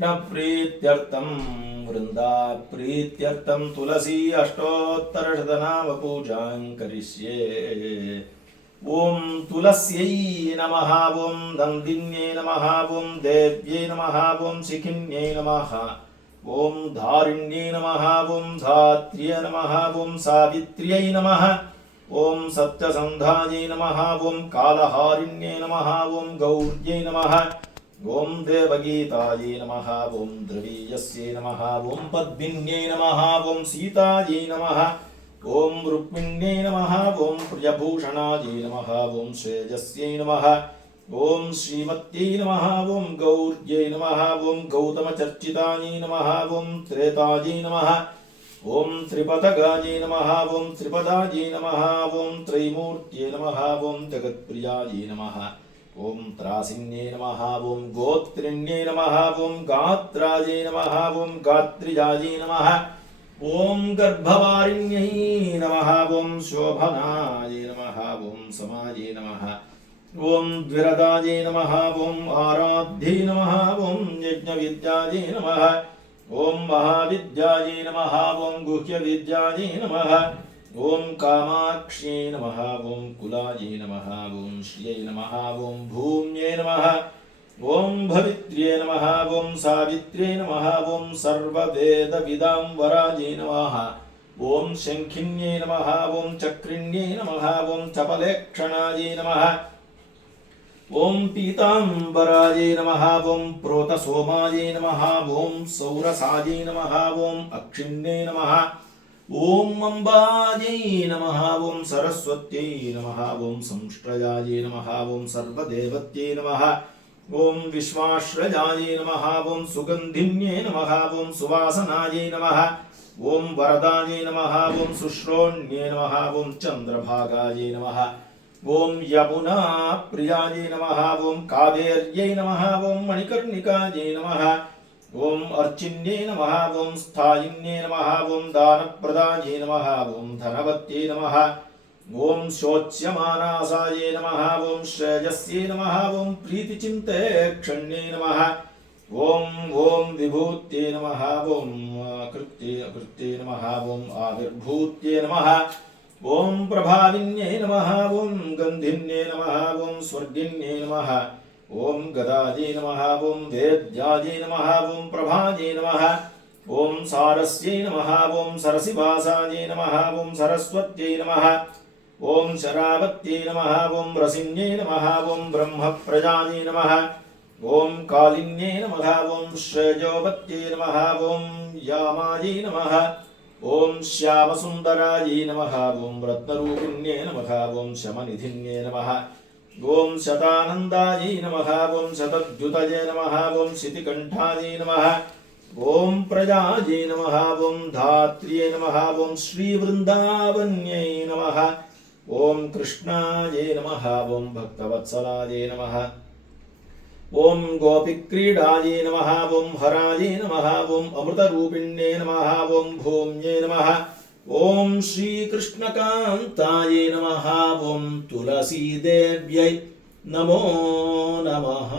प्रीत्यर्थं वृंदा प्रीत्यर्थं तुलसी अष्टोत्तरशतनाम पूजां करिष्ये। ओं तुलस्यै नमः। ओं नन्दिन्यै नमः। ओं देव्यै नमः। ओं शिखिन्यै नमः। ओं धारिण्यै नमः। ओं धात्र्यै नमः। ओं सावित्र्यै नमः। ओं सत्यसन्धायै नमः। ओं कालहारिण्यै नमः। ओं गौर्यै नमः। ओं देवगीतायै नमः। ओं द्रवीयस्यै नमः। ओं पद्मिन्यै नमः। ओं सीतायै नमः। ओं रुक्मिण्यै नमः। ओं प्रियभूषणायै नमः। ओं श्रेयस्यै नमः। ओं श्रीमत्यै नमः। ओं गौर्यै नमः। ओं गौतमचर्चितायै नमः। ओं त्रेतायै नमः। ओं त्रिपथगायै नमः। ओं त्रिपदायै नमः। ओं त्रैमूर्त्यै नमः। ओं जगत्प्रियायै नमः। ओं त्रासिन्ये नमः। ओं गोत्रिण्ये नमः। ओं गात्रायै नमः। ओं गात्रिजायै नमः। ओं गर्भवारिण्यै नमः। ओं शोभनायै नमः। ओं समायै नमः। ओं द्विरदायै नमः। ओं आराध्यै नमः। ओं यज्ञविद्यायै नमः। ओं महाविद्यायै नमः। ओं गुह्यविद्यायै नमः। ओं कामाक्ष्यै नमः। ओं कुलायै नमः। ओं श्रियै नमः। ओं भूम्यै नमः। ओं भवित्र्यै नमः। ओं सावित्र्यै नमः। ओं सर्ववेदविदाम्बरायै नमः। ओं शङ्खिन्यै नमः। ओं चक्रिण्यै नमः। ओं चपलेक्षणायै नमः। ओं पीताम्बरायै नमः। ओं प्रोतसोमायै नमः। ओं सौरसायै नमः। ओं अक्षिण्यै नमः। ओं अम्बायै नमः। ओं सरस्वत्यै नमः। ओं संश्रयायै नमः। ओं सर्वदेवत्यै नमः। ओं विश्वाश्रयायै नमः। ओं सुगन्धिन्यै नमः। ओं सुवासनायै नमः। ओं वरदायै नमः। ओं शुश्रोण्ये नमः। ओं चन्द्रभागायै नमः। ओं यमुना प्रियायै नमः। ओं कावेर्यै नमः। ओं मणिकर्णिकायै नमः। ओं अर्चिन्ये नमः। ओं स्थायिन्ये नमः। ओं दानप्रदायै नमः। ओं धनवत्यै नमः। ओं शोच्यमानासायै नमः। ओं श्रेयस्यै नमः। ओं प्रीतिचिन्तेक्षण्यै नमः। ओं विभूत्यै नमः। ओं कृत्ये नमः। ओं आविर्भूत्यै नमः। ओं प्रभाविन्यै नमः। ओं गन्धिन्यै नमः। ओं स्वर्गिन्यै नमः। ओं गदायै नमः। ओं वेद्यायै नमः। ओं प्रभायै नमः। ओं सारस्यै नमः। ओं सरसिवासायै नमः। ओं सरस्वत्यै नमः। ओं शरावत्यै नमः। ओं रसिन्यै नमः। ओं ब्रह्मप्रजायै नमः। ओं कालिन्यै नमः। ओं श्रेयोवत्यै नमः। ओं यामायै नमः। ओं श्यामसुन्दरायै नमः। ओं रत्नरूपिण्ये नमः। ओं शमनिधिन्ये नमः। ओं शतानन्दायै नमः। ओं शतद्युतये नमः। ओं शितिकण्ठायै नमः। ओं प्रजायै नमः। ओं धात्र्यै नमः। ओं श्रीवृन्दावन्यै नमः। ओं कृष्णायै नमः। ओं भक्तवत्सलायै नमः। ओं गोपीक्रीडायै नमः। ओं हरायै नमः। ओं अमृतरूपिण्ये नमः। ओं भूम्यै नमः। ओं श्रीकृष्णकान्तायै नमः। ओं तुलसीदेव्यै नमो नमः।